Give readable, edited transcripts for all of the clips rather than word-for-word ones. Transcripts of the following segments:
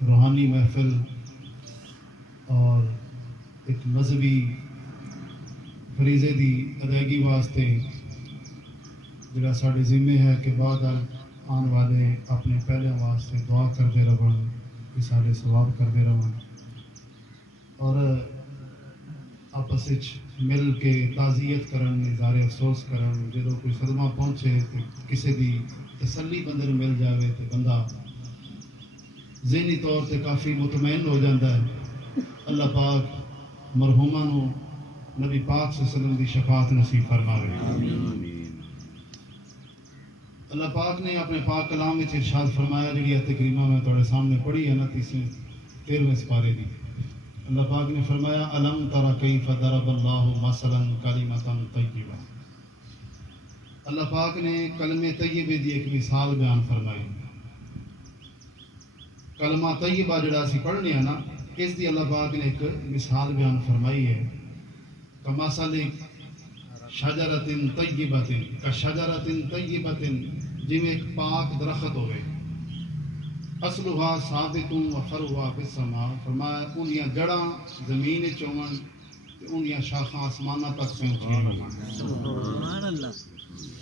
روحانی محفل اور ایک مذہبی فریضے دی ادائیگی واسطے جڑا ساڈے ذمہ ہے کہ بعد آن والے اپنے پہلے واسطے دعا کرتے رہن، سارے ثواب کرتے رہن اور آپس مل کے تعزیت کرن، اظہار افسوس کرن۔ جدوں کوئی صدمہ پہنچے تو کسی دی تسلی بندے مل جاوے تو بندہ ذہنی طور سے کافی مطمئن ہو جاتا ہے۔ اللہ پاک مرحوماں نو نبی پاک صلی اللہ علیہ وسلم دی شفاعت نصیب فرماوے۔ اللہ پاک نے اپنے پاک کلام میں ارشاد فرمایا، جڑی آیت کریمہ میں تھوڑے سامنے پڑھی ہے نا 13ویں سپارے دی۔ اللہ پاک نے فرمایا الم تر کیف ضرب اللہ مثلا کلمۃ طیبہ۔ اللہ پاک نے کلمہ طیبہ دی ایک مثال بیان فرمائی۔ کلمہ طیبہ جڑا اسی پڑھنے ہیں نا، اس دی اللہ پاک نے ایک مثال بیان فرمائی ہے۔ کمثل شجرۃ طیبۃ، کشجرۃ طیبۃ، جویں ایک پاک درخت ہوئے، اصلها ثابت و فرعها فی السماء، فرمایا انہیاں جڑاں زمین وچ ہون تے انہیاں شاخاں آسماناں تک پہنچیاں۔ سبحان اللہ۔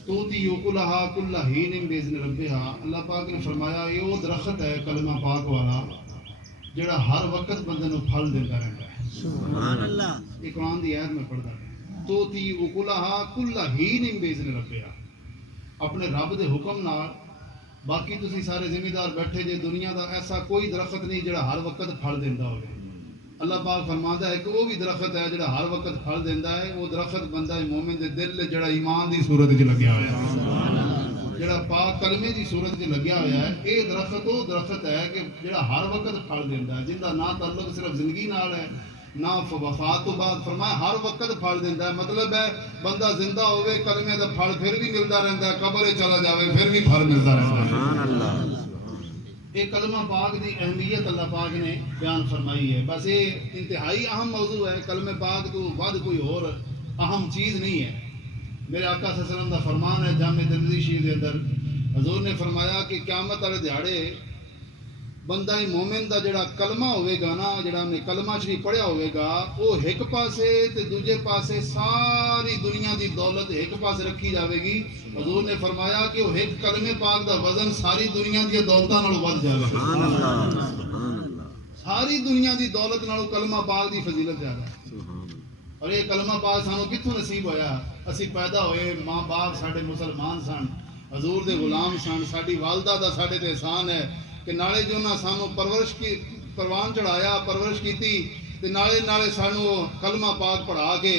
توتی یوکلها کل حین باذن ربها، اللہ پاک نے فرمایا یہ وہ درخت ہے کلمہ پاک والا جڑا ہر وقت بندے نو پھل دیتا رہتا ہے۔ سبحان اللہ۔ یہ قرآن دی آیت میں پڑھدا ہے، توتی یوکلها کل حین باذن ربها، اپنے رب دے حکم نال۔ باقی تسی سارے ذمہ دار بیٹھے جے، دنیا دا ایسا کوئی درخت نہیں جڑا ہر وقت پھل دیندا ہوئے۔ اللہ پاک فرماتا ہے کہ وہ بھی درخت ہے جڑا ہر وقت پھل دیندا ہے، وہ درخت بندہ مومن دے دل لے جڑا ایمان دی صورت وچ لگیا ہوا ہے، جڑا پاک کلمے دی صورت وچ لگیا ہوا ہے۔ اے درخت وہ درخت ہے کہ جڑا ہر وقت پھل دیندا ہے، جن دا نہ تعلق صرف زندگی نال ہے نہ وفات تو بعد، فرمایا ہر وقت پھل دیتا ہے۔ مطلب ہے بندہ زندہ ہوئے کلمے دا پھل پھر بھی ملتا رہتا ہے، قبر چلا جاوے پھر بھی پھل ملتا رہتا ہے۔ سبحان اللہ۔ یہ کلمہ پاک دی اہمیت اللہ پاک نے بیان فرمائی ہے۔ بس یہ انتہائی اہم موضوع ہے، کلمہ پاک تو بعد کوئی اور اہم چیز نہیں ہے۔ میرے آقا صلی اللہ علیہ وسلم دا فرمان ہے جامع ترمذی شریف دے اندر، حضور نے فرمایا کہ قیامت والے دیہاڑے بندہ مومن دا جڑا کلمہ ہوئے گا نا، جڑا نے کلمہ شریف پڑھیا ہوئے گا، وہ ایک پاسے تے دوجے پاسے ساری دنیا دی دولت ایک پاسے رکھی جاوے گی۔ حضور نے فرمایا کہ وہ ایک کلمے پاک دا وزن ساری دنیا دی دولتاں نال ود جاوے۔ سبحان اللہ۔ ساری دنیا دی دولت نالوں کلمہ پاک دی فضیلت زیادہ ہے۔ اور یہ کلمہ پاک سانوں کتھوں نصیب ہویا؟ اسی پیدا ہوئے، ماں باپ ساڈے مسلمان سن، حضور دے غلام سن، ساڈی والدہ دا ساڈے تے احسان ہے کہ نالے جو نہ سانو پرورش کی پروان چڑھایا، پرورش کیتی تے نالے سانو کلمہ پاک پڑھا کے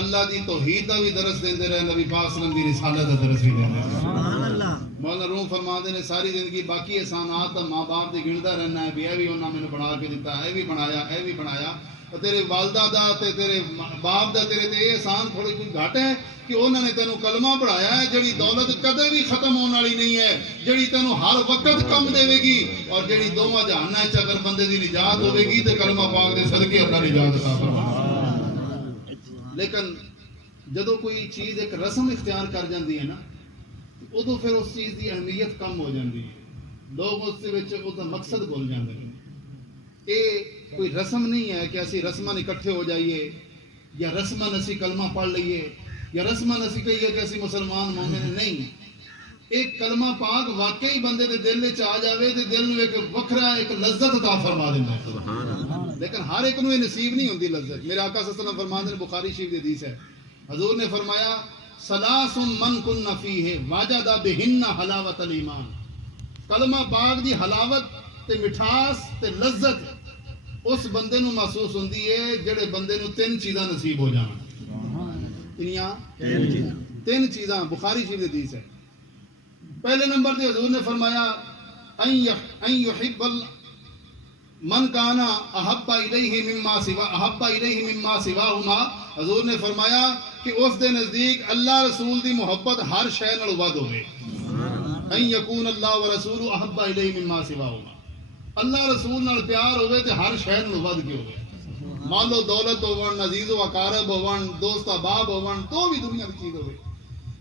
اللہ دی توحید دا بھی درس دیندے رہے، نبی پاک صلی اللہ علیہ وسلم دی رسالت دا درس بھی دیندے رہے۔ سبحان اللہ۔ مولانا روم فرماندے نے ساری زندگی باقی احسانات دا ماں باپ دی گندا رہنا ہے، بھی اے بھی انہاں مینوں بنا کے دتا، اے بھی بنایا، اے بھی بنایا۔ تیرے والدہ دا تے تیرے باپ دا تیرے تے یہ احسان تھوڑی کوئی گھٹ ہے کہ انہوں نے تینوں کلمہ پڑھایا ہے، جڑی دولت کدے بھی ختم ہونے والی نہیں ہے، جڑی تینوں ہر وقت کم دے گی، اور جڑی دوواں جہاناں وچ اگر بندے دی نجات ہوے گی تے کلمہ پاک دے صدقے اللہ نجات عطا فرمائے۔ لیکن جدوں کوئی چیز ایک رسم اختیار کر جاندی ہے نا، ادو پھر اس چیز دی اہمیت کم ہو جاندی ہے، لوگ اس دے وچ اس دا مقصد بھول جاندے ہیں۔ یہ کوئی رسم نہیں ہے کہ اسی رسماں اکٹھے ہو جائیے، یا رسماں اسی کلمہ پڑھ لئیے، یا رسماً اسی کہیے کہ اسی مسلمان مومن نہیں۔ ایک کلمہ پاک واقعی بندے دے دل وچ آ جاوے تے دل نوں ایک وکھرا ایک لذت عطا فرما دیندا ہے۔ لیکن ہر ایک نوں یہ نصیب نہیں ہوندی لذت۔ میرے آقا صلی اللہ علیہ وسلم فرماتے ہیں، بخاری شریف دی حدیث ہے، حضور نے فرمایا ثلاث من کن فیہ وجد بہن حلاوت الایمان، کلمہ پاک دی حلاوت تے مٹھاس تے لذت اس بندے نوں محسوس ہوندی ہے جڑے بندے نوں تین چیزاں نصیب ہو جان۔ تین چیزاں بخاری شریف حدیث ہے۔ پہلے نمبر تے حضور نے فرمایا ان یحب من کانا احب الیہ مما سواہما، حضور نے فرمایا کہ اس دے نزدیک اللہ رسول دی محبت ہر شے نال ود ہوے۔ ان یکون اللہ ورسولہ احب الیہ مما سواہما، اللہ رسول نال پیار ہوے تے ہر شے نال ود کے ہوے، مال و دولت ہون، عزیز و اقارب ہون، دوست احباب ہون، تو بھی دنیا دی چیز ہوے۔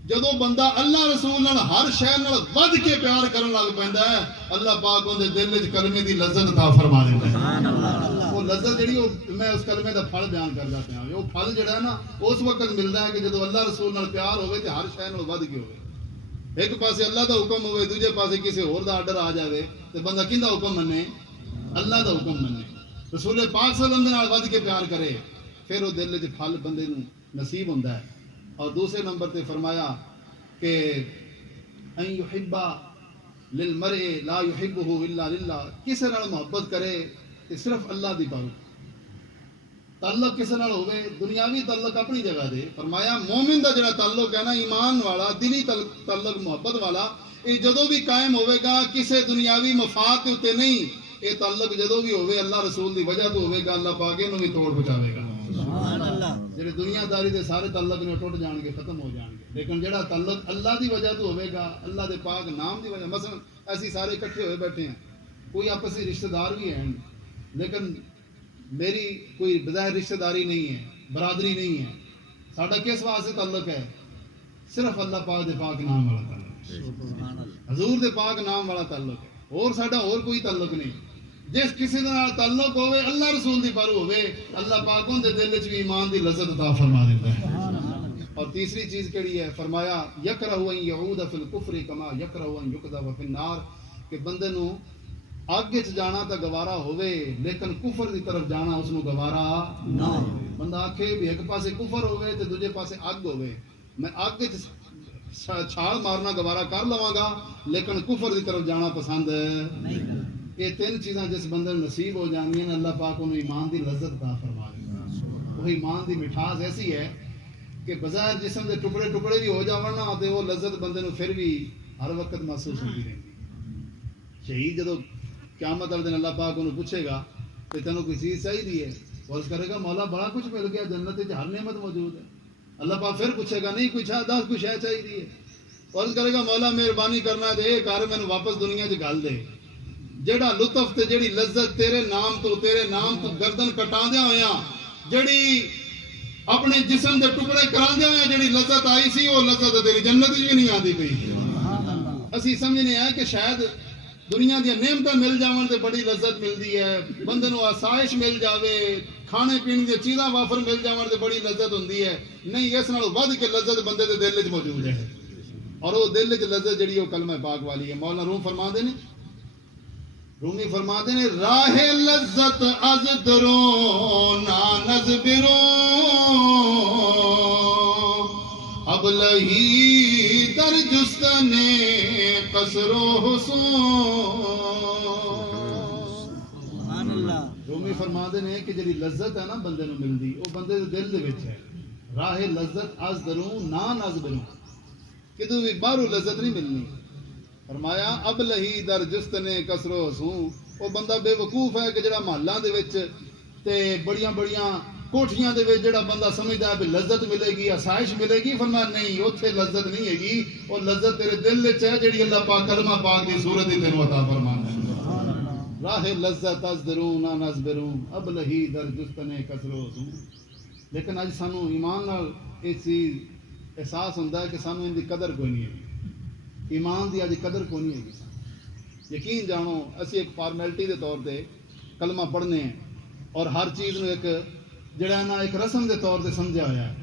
جدو بندہ اللہ رسول نال ہر شے نال ود کے پیار کرن لگ پیندا ہے اللہ پاک اون دے دل وچ کلمے دی لذت عطا فرما دیندا ہے. سبحان اللہ. وہ لذت جڑی میں اس کلمے دا پھل بیان کردا پیا وہ پھل جڑا ہے نا اس وقت ملدا ہے کہ جدو اللہ رسول نال پیار ہوے تے ہر شے نال ود کے ہوے. ایک پاسے اللہ دا حکم ہوے دوجے پاسے کسی ہور دا آرڈر آ جاوے تے بندہ کیندا حکم منے؟ اللہ دا حکم منے. رسول پاک صلی اللہ علیہ وسلم نال ود کے پیار کرے پھر وہ دل وچ پھل بندے نوں نصیب ہوندا ہے. اور دوسرے نمبر تے فرمایا کہ ان یحب للمرء لا یحبه الا للہ. کسے نال محبت کرے کہ صرف اللہ دی پارو. تعلق کسے نال ہوے دنیاوی تعلق اپنی جگہ دے. فرمایا مومن دا جڑا تعلق ہے نا ایمان والا دلی تعلق محبت والا یہ جدوں بھی قائم ہوے گا کسے دنیاوی مفاد کے اوتے نہیں. یہ تعلق جدوں بھی ہوے اللہ رسول دی وجہ تو ہوے گا اللہ پاک انہوں بھی توڑ پہنچاوے گا. سبحان اللہ. جڑے دنیا داری دے سارے تعلق نے ٹوٹ جان گے ختم ہو جان گے لیکن جڑا تعلق اللہ دی وجہ تو ہوے گا اللہ دے پاک نام دی وجہ. مثلا ایسی سارے اکٹھے ہوئے بیٹھے ہیں کوئی آپسی رشتہ دار بھی ہیں لیکن میری کوئی بظاہر رشتہ داری نہیں ہے برادری نہیں ہے. ساڈا کس واسطے تعلق ہے؟ صرف اللہ پاک دے پاک نام والا تعلق ہے. حضور دے پاک نام والا تعلق ہے اور ساڈا اور کوئی تعلق نہیں. جس کسی دے نال تعلق ہوے اللہ رسول دی پارو ہوے اللہ پاک اون دے دل وچ بھی ایمان دی لذت عطا فرما دیندا ہے. اور تیسری چیز کیڑی ہے؟ فرمایا یکرہ ان یعود فی الکفر کما یکرہ ان یقذف فی النار. کہ بندے نو اگ وچ جانا تا گوارا ہوے لیکن کفر دی طرف جانا اس نو گوارا نہ ہوے. بندہ آکھے بھی ایک پاسے کفر ہوے تے دوجے پاسے اگ ہوے میں اگ وچ چھال مارنا گوارا کر لواں گا لیکن کفر دی طرف جانا پسند نہیں کردا. یہ تین چیزاں جس بندے نصیب ہو جانیاں نے اللہ پاک انہوں ایمان دی لذت عطا فرما دے. وہ ایمان دی مٹھاس ایسی ہے کہ بظاہر جسم دے ٹکڑے ٹکڑے بھی ہو جاون نا تے وہ لذت بندے نو پھر بھی ہر وقت محسوس ہوتی رہتی. شہید جدو قیامت والے دن اللہ پاک انہوں پوچھے گا کہ تینوں کوئی چیز چاہیے ہے عرض کرے گا مولا بڑا کچھ مل گیا جنت وچ ہر نعمت موجود ہے. اللہ پاک پھر پوچھے گا نہیں کوئی 10 کوئی شے چاہیے. عرض کرے گا مولا مہربانی کرنا تے اے کر مینوں واپس دنیا وچ گل دے. جڑا لطف تے جڑی لذت تیرے نام تو گردن کٹاندیاں ہویاں جڑی اپنے جسم دے ٹکڑے کراندیاں ہویاں جڑی لذت آئی سی وہ لذت تیری جنت وچ بھی نہیں آندی پئی. اسی سمجھنے ہیں کہ شاید دنیا دی نعمتاں مل جاون تے بڑی لذت ملدی ہے بندے نو آسائش مل جاوے کھانے پینے دی چیزاں وافر مل جاون تے بڑی لذت ہوندی ہے. نہیں اس نال ود کے لذت بندے دے دل وچ موجود ہے اور وہ دل وچ لذت جڑی وہ کلمہ پاک والی ہے. مولانا روم فرماندے نے رومی فرماتے ہیں راہ لذت از دروں نا نزبروں اب لہی در جستن قصر و حسون. رومی فرماتے ہیں کہ جڑی لذت ہے نا بندے نو ملدی وہ بندے دے دل دے وچ ہے. راہ لذت از دروں نا نزبروں کدوں بھی باہروں لذت نہیں ملنی. فرمایا اب لہی در جستنے کسرو حسون. وہ بندہ بے وقوف ہے کہ جڑا محلاں دے وچ تے بڑیاں کوٹھیاں دے وچ جڑا بندہ سمجھدا ہے کہ لذت ملے گی آسائش ملے گی. فرمایا نہیں اوتھے لذت نہیں ہے گی وہ لذت تیرے دل وچ ہے جڑی اللہ پاک کلمہ پاک دی صورت وچ تینوں عطا فرماندا ہے. راہ لذت از دروں نا نزبروں اب لہی در جستنے کسرو حسون. لیکن اج سانو ایمان نال اس چیز احساس ہوندا ہے کہ سانو ان دی قدر کوئی نہیں ہے. ایمان دی اج قدر کو نہیں ہے. یقین جانو اسی ایک فارمیلٹی دے طور تے کلمہ پڑھنے ہیں اور ہر چیز نو ایک جڑا نا ایک رسم دے طور تے سمجھا ہویا ہے.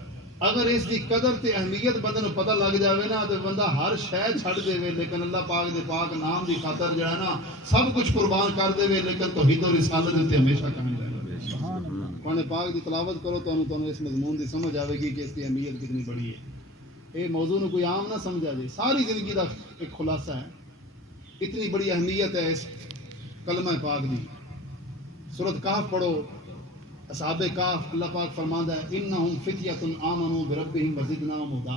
اگر اس دی قدر تے اہمیت بندے نو پتہ لگ جاوے نا تے بندہ ہر شے چھڈ دے لیکن اللہ پاک دے پاک نام دی خاطر جڑا نا سب کچھ قربان کر دے لیکن توحید و رسالت تے ہمیشہ قائم رہے. سبحان اللہ. قرآن پاک دی تلاوت کرو تو اس مضمون دی سمجھ آوے گی کہ اس کی اہمیت کتنی بڑی ہے. یہ موضوع نو کوئی عام نہ سمجھا جائے ساری زندگی دا ایک خلاصہ ہے. اتنی بڑی اہمیت ہے اس کلمہ پاک دی. سورۃ کہف پڑھو اصحاب کہف اللہ پاک فرماندا ہے انہم فتیۃ آمنوا بربہم وزدناہم ھدا.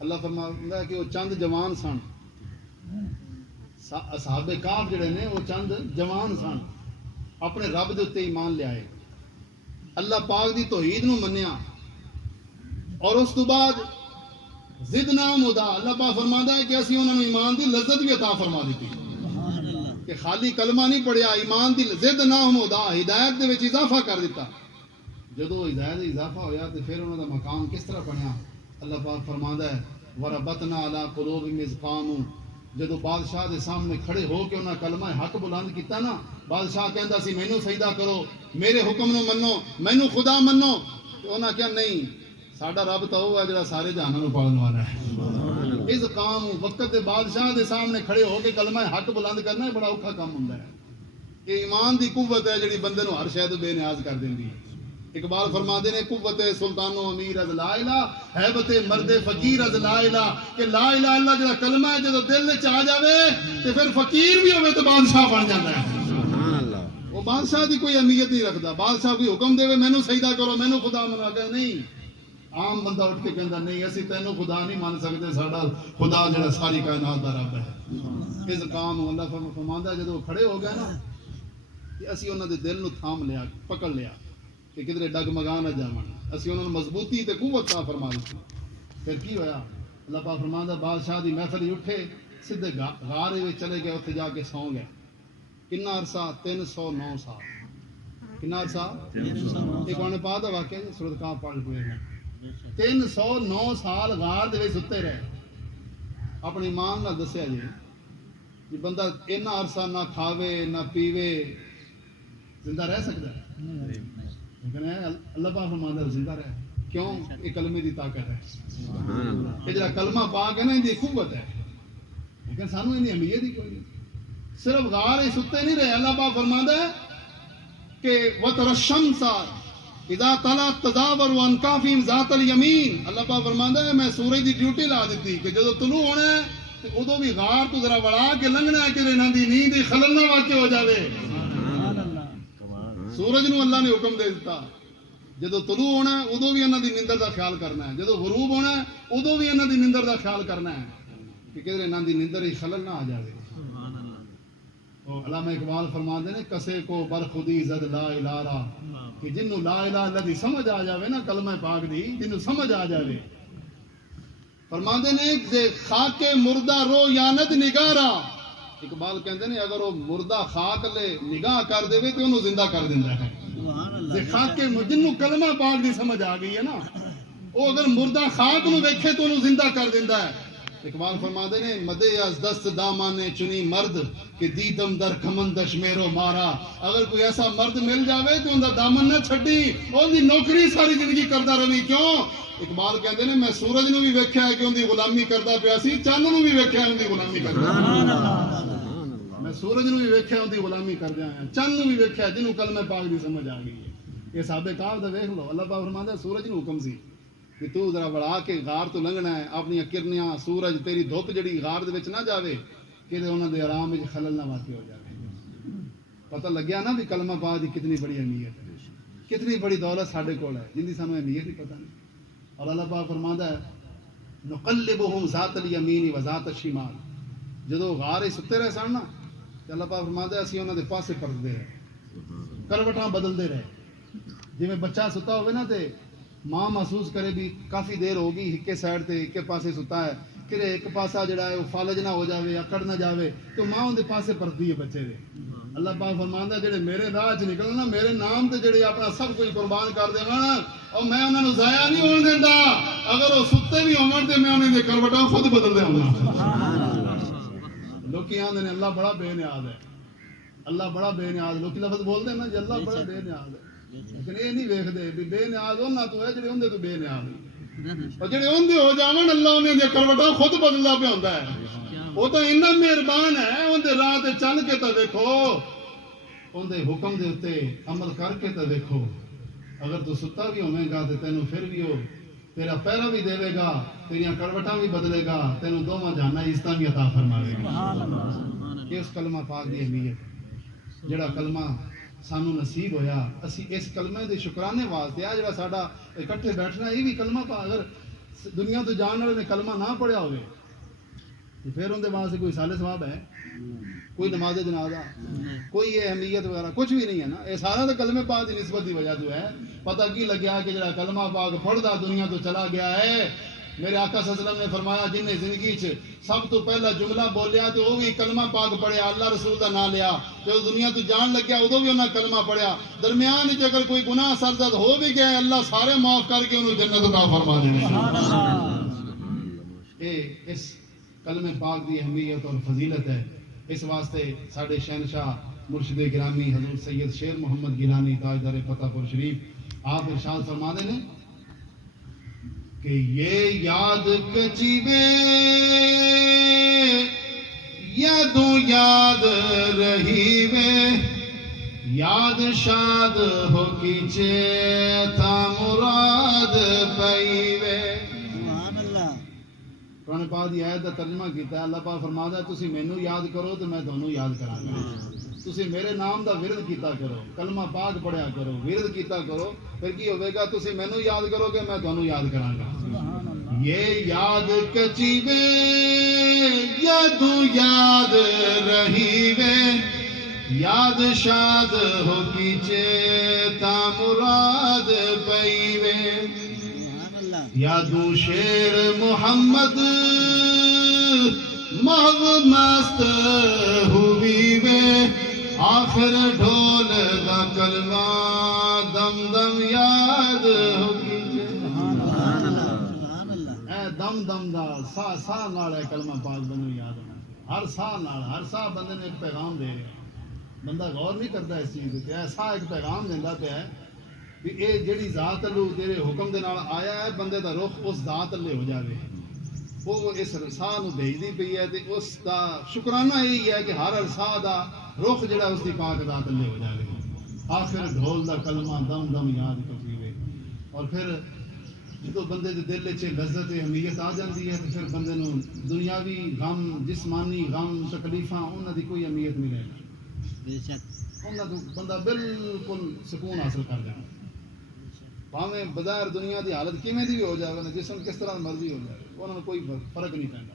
اللہ فرماندا ہے کہ وہ چند جوان سن. اصحاب کہف جڑے نے وہ چند جوان سن اپنے رب دے اوتے ایمان لے آئے اللہ پاک دی توحید نو منیا اور اس تو بعد زدناہم ھدا. اللہ پاک فرماندا ہے کہ اسی انہاں نوں ایمان دی لذت بھی عطا فرما دتی کہ خالی کلمہ نہیں پڑھیا ایمان دی زدناہم ھدا ہدایت دے وچ اضافہ کر دیتا. جدو ہدایت اضافہ ہویا تو پھر انہاں دا مقام کس طرح بنیا. اللہ پاک فرماندا ہے وربطنا علی قلوبہم اذ قاموا جدو بادشاہ دے سامنے کھڑے ہو کے انہاں کلمہ حق بلند کیتا نا بادشاہ کہندا سی مینوں سجدہ کرو میرے حکم نو منو مینوں خدا منو تو انہاں کہا نہیں ساڈا رب تو وہ ہے جڑا سارے جہاناں نو پالن والا ہے اذ قاموا وقت دے بادشاہ دے سامنے کھڑے ہو کے کلمہ حق بلند کرنا بڑا اوکھا کام ہوندا ہے کہ ایمان دی قوت ہے جڑی بندے نو ہر شے تو بے نیاز کر دیندی ہے اقبال فرماتے ہیں قوت سلطان و امیر از لا الہ حیبت مرد فقیر از لا الہ کہ لا الہ الا جڑا کلمہ ہے جدو دل وچ آ جاوے تے پھر فقیر بھی ہوے تو بادشاہ بن جاندا ہے سبحان اللہ وہ بادشاہ دی کوئی اہمیت نہیں رکھدا بادشاہ کوئی حکم دے مینوں سجدہ کرو مینوں خدا منا کہ نہیں عام بندہ اٹھ کے کہندا نہیں اسی تینوں خدا نہیں مان سکدے ساڈا خدا جڑا ساری کائنات دا رب ہے اس کام اللہ فرماندا جدو کھڑے ہو گئے نا کہ اسی انہاں دے دل نو تھام لیا پکڑ لیا کہ کدھر ڈگمگا نہ جاون اسی انہاں نوں مضبوطی تے قوت عطا فرما دتی پھر کی ہویا اللہ پاک فرماندا بادشاہ دی محفل اٹھے سیدھے غار وچ چلے گئے اوتھے جا کے سو گئے کنا عرصہ 309 سال کنا عرصہ 309 ایک نے پاک دا واقعہ ہے سورۃ کہف پڑھ پڑے 309 سال غار دے وچ ستے رہے اپنے ایمان نال دسیا جی بندہ اتنا عرصہ نہ کھاوے نہ پیوے زندہ رہ سکتا ہے لیکن اللہ پاک فرماندا ہے زندہ رہ کیوں یہ کلمے دی طاقت ہے یہ جڑا کلمہ پاک ہے نا ان دی قوت ہے لیکن سانو ان دی اہمیت ہی کوئی نہیں صرف غار ہی ستے نہیں رہے اللہ پاک فرماندا ہے کہ وتر الشمس اذا طلعت تدابر عن کافهم ذات الیمین اللہ پاک فرماندا ہے میں سورج دی ڈیوٹی لا دیتی کہ جدو طلوع ہونا ہے تے اودوں بھی غار تو ذرا وڑا کے لنگنا ہے کہ انہاں دی نیند دی خلل نہ واقع ہو جاوے سورج نو اللہ نے حکم دے دیتا جدو طلوع ہونا ہے ادو بھی انہاں دی نیندر دا خیال کرنا ہے جدو غروب ہونا ہے ادو بھی انہاں دی نیندر دا خیال کرنا ہے کہ کدھر انہاں دی نیندر ہی خلل نہ آ جائے علامہ اقبال فرماتے ہیں کسے کو برخودی زد لا الہ کہ جنوں لا الہ الا دی سمجھ آ جاوے نا کلمہ پاک دی جنوں سمجھ آ جاوے فرماتے ہیں کہ خاک مردہ رو یانت نگارا اقبال کہتے ہیں اگر وہ مردہ خاک لے نگاہ کر دے تو انہوں زندہ کر دیندہ ہے خاک کے جنوں کلمہ پاک دی سمجھ آ گئی ہے نا وہ اگر مردہ خاک نو ویکھے تو انہوں زندہ کر دیندہ ہے اقبال فرماتے ہیں مدے از دست دامانے چنی مرد کہ دیدم در کمندش میرو مارا اگر کوئی ایسا مرد مل جاوے تو اندر دامن نہ چھڑی ان دی نوکری ساری زندگی کردہ روی کیوں اقبال کہتے ہیں میں سورج نو بھی ویکھیا ہے کہ ان دی غلامی کردہ پیاسی چاند نو بھی ویکھیا ہے ان دی غلامی کردہ میں سورج نو بھی ویکھیا ان دی غلامی کردہ ہیں چاند نو بھی ویکھیا جنہوں کلمہ پاک دی سمجھ آ گئی ہے یہ صحابہ کہاں دا ویکھ لو اللہ پاک فرماتا ہے سورج نو حکم سی کہ تو ذرا بڑھا کے غار تو لنگنا ہے اپنی کرنیاں سورج تیری دھوپ جڑی غار دے وچ نہ جاوے کہ انہاں دے آرام وچ خلل نہ واقع ہو جاوے پتہ لگیا نا بھی کلمہ پاک دی کتنی بڑی اہمیت ہے کتنی بڑی دولت ساڈے کول ہے جن دی سانوں اہمیت ہی پتہ نہیں اور اللہ پاک فرماندا ہے نقلبہم ذات الیمین و ذات الشمال جدوں غار وچ ستے رہے سن نا تے اللہ پاک فرماندا ہے اسی انہاں دے پاسے پرتدے رہے کروٹاں بدلدے رہے جویں بچہ ستا ہوے نا تے ماں محسوس کرے بھی کافی دیر ہوگی ایک سائڈ تے ایک پاسے ستا ہے کہ ایک پاسا جڑا ہے وہ فالج نہ ہو جاوے یا کڑ نہ جاوے تو ماں ان دے پاسے پردی ہے بچے دے اللہ پاک فرماندا ہے جڑے میرے راہ چ نکلنا میرے نام تے جڑے اپنا سب کچھ قربان کر دیواں اور میں انہاں نوں ضائع نہیں ہون دیندا اگر وہ ستے بھی ہون تے میں انہاں دے کروٹاں خود بدل دیواں سبحان اللہ لوکی آندے نے اللہ بڑا بے نیاز ہے اللہ بڑا بے نیاز لوکی لفظ بولدے نا جی اللہ بڑا بے نیاز ہے لیکن یہ نہیں ویکھدے بھی بے نیاز انہاں تو ہے جڑے اوندے تو بے نیاز اور جڑے اوندے ہو جاون اللہ انہاں دے کروٹاں خود بدلدا پیا ہوندا ہے وہ تو اتنا مہربان ہے اوندے راہ تے چل کے تے دیکھو اوندے حکم دے اوتے عمل کر کے تے دیکھو اگر تو ستا بھی ہوے گا تے تینوں پھر بھی ہو تیرا پیرا بھی دے گا تیریاں کروٹاں بھی بدلے گا تینوں دوواں جہاناں عزتاں بھی عطا فرماوے گا سبحان اللہ یہ اس کلمہ پاک دی اہمیت جڑا کلمہ سانو نصیب ہویا اسی اس کلمے دے شکرانے واسطے آ جڑا ساڈا اکٹھے بیٹھنا یہ بھی کلمہ پا اگر دنیا تو جان والے نے کلمہ نہ پڑھیا ہوئے تو پھر ان دے واسطے کوئی سال ثواب ہے کوئی نماز جنازہ کوئی یہ اہمیت وغیرہ کچھ بھی نہیں ہے نا یہ سارا تو کلمے پاک دی نسبت دی وجہ تو ہے پتہ کی لگیا کہ جڑا کلمہ پاک پڑھدا دنیا تو چلا گیا ہے میرے آقا صلی اللہ علیہ وسلم نے فرمایا جن نے زندگی چ سب تو پہلا جملہ بولیا تو وہ بھی کلمہ پاک پڑھیا اللہ رسول دا نام لیا جو دنیا تو جان لگیا ادو بھی انہاں کلمہ پڑھیا درمیان وچ اگر کوئی گناہ سرزد ہو بھی گیا اللہ سارے معاف کر کے انہوں جنت عطا فرما دینے یہ اس کلمہ پاک کی اہمیت اور فضیلت ہے. اس واسطے ساڈے شہنشاہ مرشد گرامی حضور سید شیر محمد گیلانی تاجدار فتح پور شریف آپ ارشاد فرماتے ہیں کہ یہ یاد کچیوے یادوں یاد رہی وے یاد شاد ہو کیچے تھا مراد پئی وے. قرآن پاک دی آیت کا ترجمہ کیتا ہے. اللہ پاک فرماتا ہے تسی مینوں یاد کرو تو میں تانوں یاد کراں گا. تسی میرے نام دا ورد کیتا کرو, کلمہ پاک پڑھیا کرو, ورد کیتا کرو, پھر کی ہوے گا تسی مینوں یاد کرو گے میں تانوں یاد کراں گا. یہ یاد کچی وے یادوں یاد رہی وے یاد شاد ہو کیچے تا مراد پئی وے. یادوں شیر محمد محو مست ہوئی وے آخر ڈھول دا کلمہ دم دم یاد ہو کیچے. اے دم دم دا سا سا نال ہے کلمہ پاک بنو یاد ہونا. ہر سا نال ہر سا بندے نے ایک پیغام دے رہا. بندہ غور نہیں کرتا اس چیز پہ. ایسا ایک پیغام دینا پہ ہے کہ اے جڑی ذات اللہ تیرے حکم دے نال آیا ہے بندے دا رخ اس ذات اللہ ہو جاوے. وہ اس رسا نو بھیجدی پئی ہے تے اس دا شکرانہ یہی ہے کہ ہر رسا دا رخ جڑا اس دی پاک ذات اللہ ہو جاوے. آخر ڈھول دا کلمہ دم دم یاد کریوے. اور پھر جدو بندے دے دل وچ لذت اہمیت آ جاندی ہے تو پھر بندے نو دنیاوی غم جسمانی غم تکلیفاں انہاں دی کوئی اہمیت نہیں رہتی. انہاں تو بندہ بالکل سکون حاصل کر جائے. بھاویں بظاہر دنیا دی حالت کیویں دی بھی ہو جائے نا, جسم کس طرح مرضی ہو جائے, انہاں کو کوئی فرق نہیں پیندا.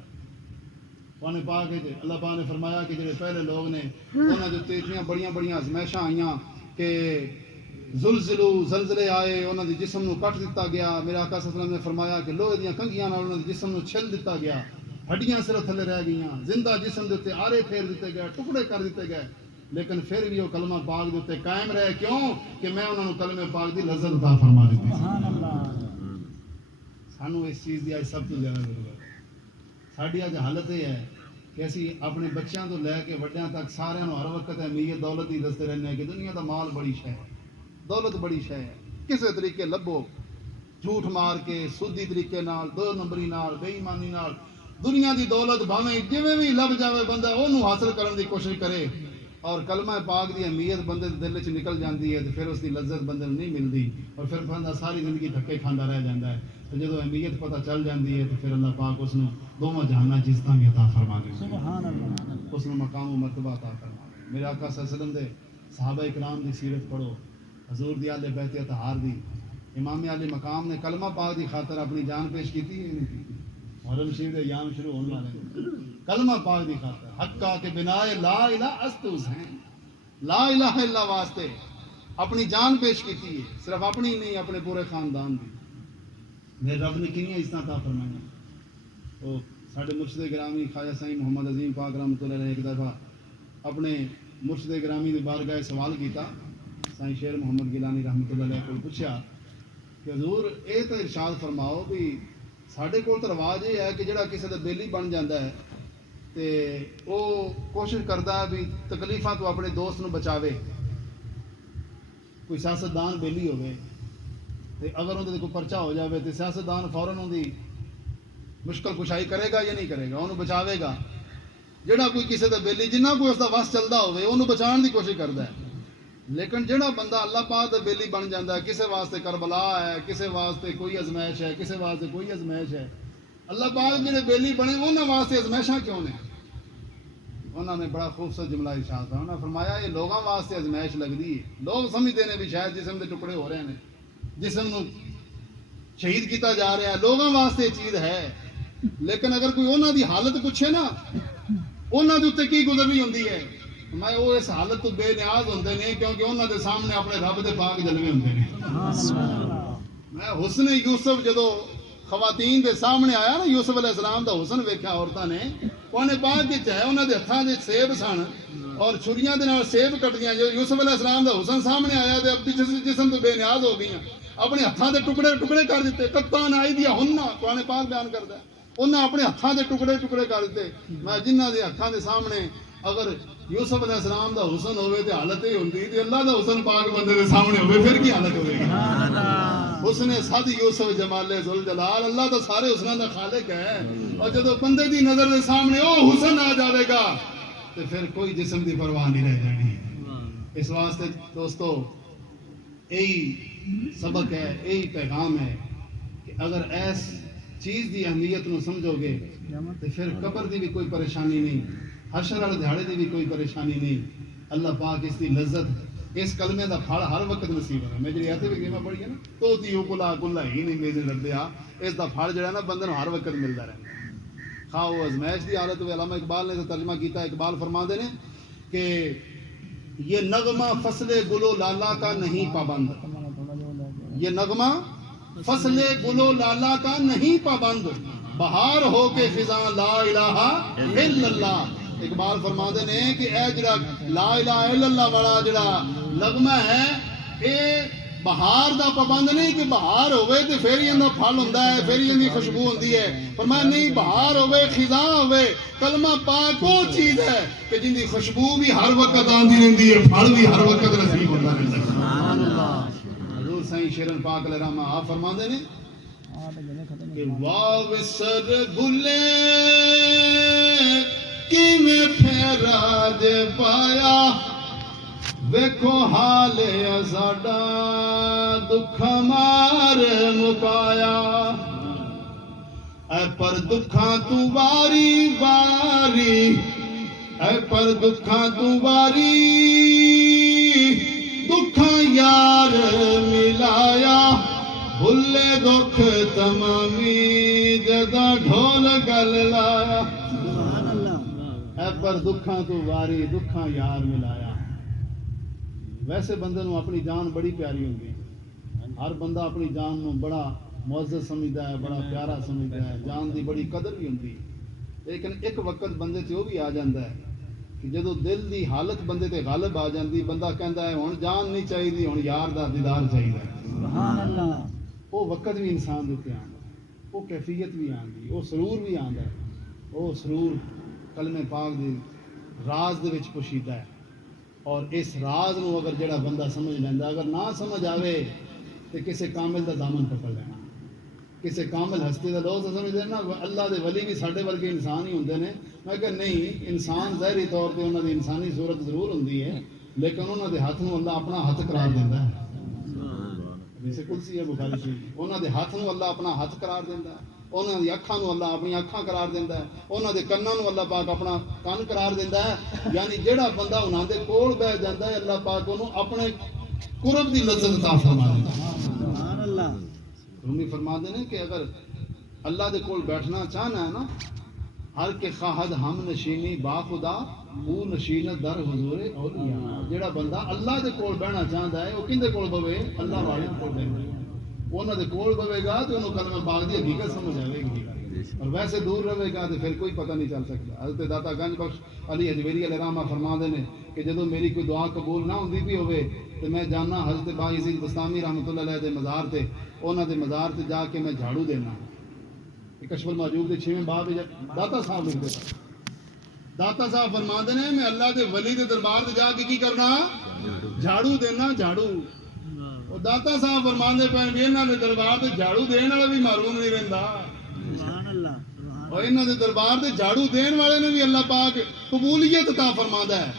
قرآن پاک ہے اللہ پاک نے فرمایا کہ جڑے پہلے لوگ نے انہاں دے تے اتنی بڑیاں بڑیاں آزمائشاں آئیاں کہ زلزلے آئے, انہاں دے جسم نو کٹ دتا گیا. میرے آقا صلی اللہ علیہ وسلم نے فرمایا کہ لوہے دیاں کنگھیاں نال انہاں دے جسم نو چھل دتا گیا, ہڈیاں صرف تھلے رہ گئیاں, زندہ جسم دے تے آرے پھیر دیتے گئے, ٹکڑے کر دیتے گئے, لیکن پھر بھی وہ کلمہ پاک دے تے قائم رہے. کیوں کہ میں انہاں نو کلمہ پاک دی لذت عطا فرما دیتی. سانو اس چیز دی سب تو زیادہ ضرورت ہے. ساڈی اج حالت یہ ہے کہ اسی اپنے بچیاں تو لے کے وڈیاں تک سارے نو ہر وقت اہمیت دولت ہی دستے رہنے ہیں کہ دنیا دا مال بڑی شے ہے, دولت بڑی شے ہے. کسے طریقے لبو جھوٹ مار کے سودی طریقے نال, دو نمبری نال, بے ایمانی نال دنیا دی دولت بھاویں جویں بھی لب جاوے بندہ اونوں حاصل کرن دی کوشش کرے اور کلمہ پاک دی اہمیت بندے دے دل وچ نکل جاندی ہے تو پھر اس دی لذت بندے نوں نہیں ملدی اور پھر بندہ ساری زندگی دھکے کھاندا رہ جاندا ہے. تو جدوں اہمیت پتہ چل جاندی ہے تو پھر اللہ پاک اس نوں دوواں جہاناں عزتاں بھی عطا فرما دیندا ہے. سبحان اللہ. اس نوں مقام و مرتبہ عطا فرما دے. میرے آقا صلی اللہ علیہ وسلم دے صحابہ کرام دی سیرت پڑھو, حضور دی اہل بیت اطہار دی, امام علی مقام نے کلمہ پاک دی خاطر اپنی جان پیش کیتی ہے نہیں کی. محرم شریف دے ایام شروع ہونے والے ہیں, کلمہ پاک دی خاطر حقا کے بنائے لا الہ استوز ہیں, لا الہ الا واسطے اپنی جان پیش کیتی ہے, صرف اپنی نہیں اپنے پورے خاندان دی. میرے رب نے کنیاں عزتاں عطا فرمائیاں. وہ ساڈے مرشد گرامی خواجہ سائیں محمد عظیم پاک رحمۃ اللہ علیہ ایک دفعہ اپنے مرشد گرامی دی بارگاہ سوال کیتا. سائیں شیر محمد گیلانی رحمۃ اللہ علیہ کو پوچھا کہ حضور اے تو ارشاد فرماؤ بھی ساڈے کول تو رواج یہ ہے کہ جڑا کسی دا بیلی بن جاندا ہے تے او کوشش کردا ہے بھی تکلیفاں تو اپنے دوست نو بچاوے. کوئی سیاستدان بیلی ہوے تے اگر اندے کوئی پرچہ ہو جاوے تے سیاستدان فوراً اندی مشکل کشائی کرے گا یا نہیں کرے گا, انہوں بچاوے گا. جڑا کوئی کسی دا بیلی جنہ کوئی اس دا وس چلدا ہوے انہوں بچان دی کوشش کردا ہے. لیکن جڑا بندہ اللہ پاک دا بیلی بن جاندا ہے, کسے واسطے کربلا ہے, کسے واسطے کوئی ازمائش ہے, کسے واسطے کوئی ازمائش ہے, اللہ پاک جڑے بیلی بنے انہاں واسطے ازمائشاں کیوں نے؟ انہوں نے بڑا خوبصورت جملہ ارشاد فرمایا. انہوں نے فرمایا یہ لوگاں واسطے ازمائش لگدی ہے. لوگ سمجھتے ہیں بھی شاید جسم دے ٹکڑے ہو رہے ہیں, جسم نو شہید کیتا جا رہا ہے, لوگوں واسطے چیز ہے. لیکن اگر کوئی انہاں دی حالت پوچھے نا انہاں دے اوتے کی گزرنی ہوندی ہے, میں وہ اس حالت تو بے نیاز ہوندے نے کیونکہ انہاں دے سامنے اپنے رب دے پاک جلوے ہوندے نے. میں حسن یوسف جدو خواتین دے سامنے آیا نا, یوسف علیہ السلام دا حسن ویکھیا عورتاں نے, انہیں پاک وچ ہے انہاں دے ہتھاں وچ سیب سن اور چھریاں دے نال سیب کٹدیاں. جو یوسف علیہ السلام دا حسن سامنے آیا تے اب جسم تو بے نیاز ہو گئیاں, اپنے ہتھاں دے ٹکڑے ٹکڑے کر دیتے. قطان آئی دیا ہننا قرآن پاک بیان کردا ہے. انہیں اپنے ہاتھوں کے ٹکڑے ٹکڑے کر دیتے. میں جنہ کے ہاتھوں کے سامنے اگر یوسف علیہ السلام دا حسن ہوئے تو حالت یہ ہوتی تے اللہ دا حسن پاک بندے کے سامنے ہوئے پھر کی حالت ہوئے گی. حسن صد یوسف جمال ذوالجلال, اللہ تو سارے حسنوں دا خالق ہے, اور جب بندے دی نظر دے سامنے او حسن آ جائے گا تو پھر کوئی جسم دی پرواہ نہیں رہ جانی. اس واسطے دوستو یہی سبق ہے, یہی پیغام ہے کہ اگر ایس چیز دی اہمیت نو سمجھو گے تو پھر قبر دی بھی کوئی پریشانی نہیں, حشر والے دیہڑے دی بھی کوئی پریشانی نہیں. اللہ پاک اس دی لذت اس کلمے دا پھل ہر وقت نصیب ہے. میں جی ایتے بھی گیماں پڑھی ہے نا, تو تیو کلا کلا ہی نہیں میرے لڑیا, اس دا پھل جڑا نا بندے نو ہر وقت ملتا رہتا ہے. خواہ وہ ازمائش دی حالت ہوئے. علامہ اقبال نے تو ترجمہ کیتا ہے, اقبال فرما دے نے کہ یہ نغمہ فصل گل و لالا کا نہیں پابند, یہ نغمہ فصل گل و لالا کا نہیں پابند, بہار ہو کے خزاں لا الہ الا اللہ. اقبال فرما دے نے کہ اے جڑا لا الہ الا اللہ والا جڑا نغمہ ہے اے بہار دا پابند نہیں کہ بہار ہوئے تے پھر ہی اندا پھل ہوندا ہے, پھر ہی اندی خوشبو ہوندی ہے. فرمایا نہیں, بہار ہوئے خزاں ہوئے, کلمہ پاک وہ چیز ہے کہ جن دی خوشبو بھی ہر وقت آندی رہندی ہے, پھل بھی ہر وقت نصیب ہوندا رہندا ہے. سبحان اللہ. حضور سائیں شیرن پاک علیہ رحمہ آپ فرما دے نے کہ واو سر بھلے کیویں پھیرا دے پایا, ویکھو حال ساڈا دکھ مار مکایا. اے پر دکھاں تو واری واری, اے پر دکھاں تو واری, دکھاں یار ملایا, بھلے دکھ تمامی جدا ڈھول گل لایا. اے پر دکھاں تو واری, دکھاں یار ملایا. ویسے بندے نو اپنی جان بڑی پیاری ہوندی, ہر بندہ اپنی جان نو بڑا معزز سمجھدا ہے, بڑا پیارا سمجھدا ہے, جان دی بڑی قدر بھی ہوندی. لیکن ایک وقت بندے تے وہ بھی آ جاندا ہے کہ جدو دل دی حالت بندے تے غالب آ جاندی, بندہ کہندا ہے ہن جان نہیں چاہیے, ہن یار دا دیدار چاہیے. سبحان اللہ. وہ وقت بھی انسان دے تے آندا, وہ کیفیت بھی آندی, وہ سرور بھی آندا ہے. وہ سرور کلمہ پاک دے راز دے وچ پوشیدہ ہے. اور اس راز نو اگر جڑا بندہ سمجھ لیندا, اگر نہ سمجھ آوے تو کسے کامل دا دامن پکڑ لینا, کسے کامل ہستی دا دوست سمجھ لینا. اللہ دے ولی بھی ساڈے ورگے انسان ہی ہوندے نے. میں کہ نہیں, انسان ظاہری طور پہ انہاں دی انسانی صورت ضرور ہوندی ہے, لیکن انہاں دے ہاتھ نو اللہ اپنا ہاتھ قرار دیندا ہے. جیسے قدسی ہے بخاری شریف, انہاں دے ہاتھ نو اللہ اپنا ہاتھ قرار دیندا ہے, انہاں دی اکھاں نو اللہ اپنی اکھاں قرار دیندا ہے, انہاں دے کناں نو اللہ پاک اپنا کان قرار دیندا ہے. یعنی جیڑا بندہ انہاں دے کول بیٹھ جاندا ہے, اللہ پاک انہوں اپنے قرب دی لذت عطا فرما دیندا ہے. سبحان اللہ. رومی فرما دے نے کہ اگر اللہ دے کول بیٹھنا چاہنا ہے نا, ہر کے خواہد ہم نشینی با خدا او نشین در حضور اولیاء. جیڑا بندہ اللہ دے کول بیٹھنا چاہندا ہے وہ کیندے کول بوے, اللہ والے کول بیٹھے. انہاں دے کول بوے گا تو انہوں کلمہ پاک دی حقیقت سمجھ آئے گی, اور ویسے دور رہے گا تو پھر کوئی پتہ نہیں چل سکتا. حضرت داتا گنج بخش علی حجویری علیہ رحمہ فرما دے نے کہ جدو میری کوئی دعا قبول نہ ہوندی بھی ہوئے تو میں جاننا حضرت با یزید بستامی رحمۃ اللہ علیہ دے مزار تے, انہاں دے مزار تے جا کے میں جھاڑو دینا. کشف المحجوب دے 6ویں باب داتا صاحب لکھ دیتا, داتا صاحب فرما دے نے میں اللہ دے ولی دے دربار تے جا کے کی کرنا, جھاڑو دینا. جھاڑو اور داتا صاحب فرما دے پے بھی انہاں دے دربار تے جھاڑو دین والا بھی محروم نہیں رہندا. سبحان اللہ. اور انہاں دے دربار تے جھاڑو دین والے نے بھی اللہ پاک قبولیت عطا فرمادا ہے.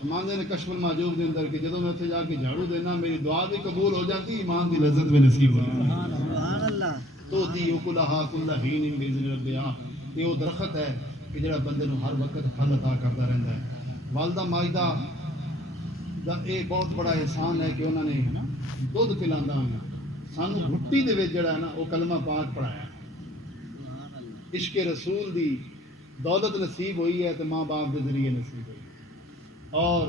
فرماندے نے کشف المحجوب دے اندر کہ جدوں میں اوتھے جا کے جھاڑو دینا میری دعا بھی قبول ہو جاتی, ایمان دی لذت بھی نصیب ہو جاتی. سبحان اللہ. تو دی یکلھا کل حین باذن ربھا, یہ وہ درخت ہے کہ جڑا بندے نو ہر وقت پھل عطا کرتا رہندا ہے. والدہ ماجدہ دا یہ بہت بڑا احسان ہے کہ انہوں نے دودھ پلانا سانو گھٹی دے وچ جڑا ہے نا وہ کلمہ پاک پڑھایا. عشق رسول دی دولت نصیب ہوئی ہے تو ماں باپ کے ذریعے نصیب ہوئی. اور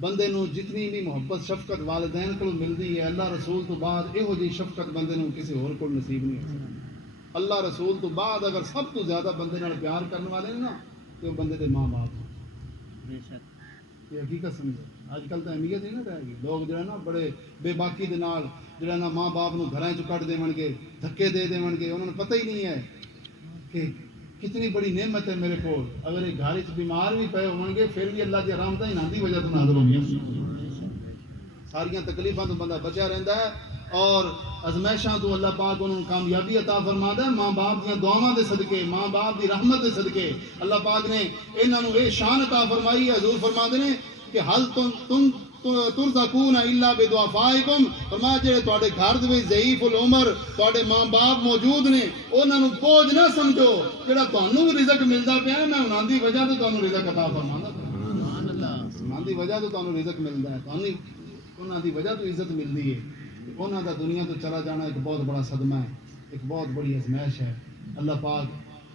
بندے نو جتنی بھی محبت شفقت والدین کو ملتی ہے, اللہ رسول تو بعد یہو جی شفقت بندے نو کسی اور کو نصیب نہیں ہو سکتی. اللہ رسول تو بعد اگر سب تو زیادہ بندے نال پیار کرنے والے ہیں نا تو بندے دے ماں باپ ہیں. یہ حقیقت سمجھو. اج کل تو اہمیت ہی نہ رہ گئی. لوگ جو ہے نا بڑے بے باکی دے نال جو ہے نا ماں باپ نو گھراں چ کٹ دیون گے, دھکے دے دیون گے, انہوں نے پتہ ہی نہیں ہے کہ کتنی بڑی نعمت ہے میرے کو، اگر ایک گھر بیمار بھی پے ہوں گے پھر بھی اللہ کی رحمت ہی نہ دی وجہ تو نازل ہونی ساریاں تکلیفاں تو بندہ بچا رہتا ہے، اور ازمائشاں تو اللہ پاک انہوں کامیابی عطا فرماتا ہے، ماں باپ دیاں دعاواں دے صدقے، ماں باپ دی رحمت دے صدقے اللہ پاک نے انہاں نوں اے شان عطا فرمائی ہے۔ حضور فرماندے نے کہ حل تم ترزقون الا بدعفائکم، فرمایا جڑے تواڈے گھر دے وچ ضعیف العمر تواڈے ماں باپ موجود نے انہاں نوں بوجھ نہ سمجھو، جڑا تانوں رزق ملدا پیا ہے میں انہاں دی وجہ تو تانوں رزق عطا فرمانا، سبحان اللہ، انہاں دی وجہ تو تانوں رزق ملدا ہے، تانوں انہاں دی وجہ تو عزت ملدی ہے، انہاں دا دنیا تو چلا جانا ایک بہت بڑا صدمہ ہے، ایک بہت بڑی آزمائش ہے۔ اللہ پاک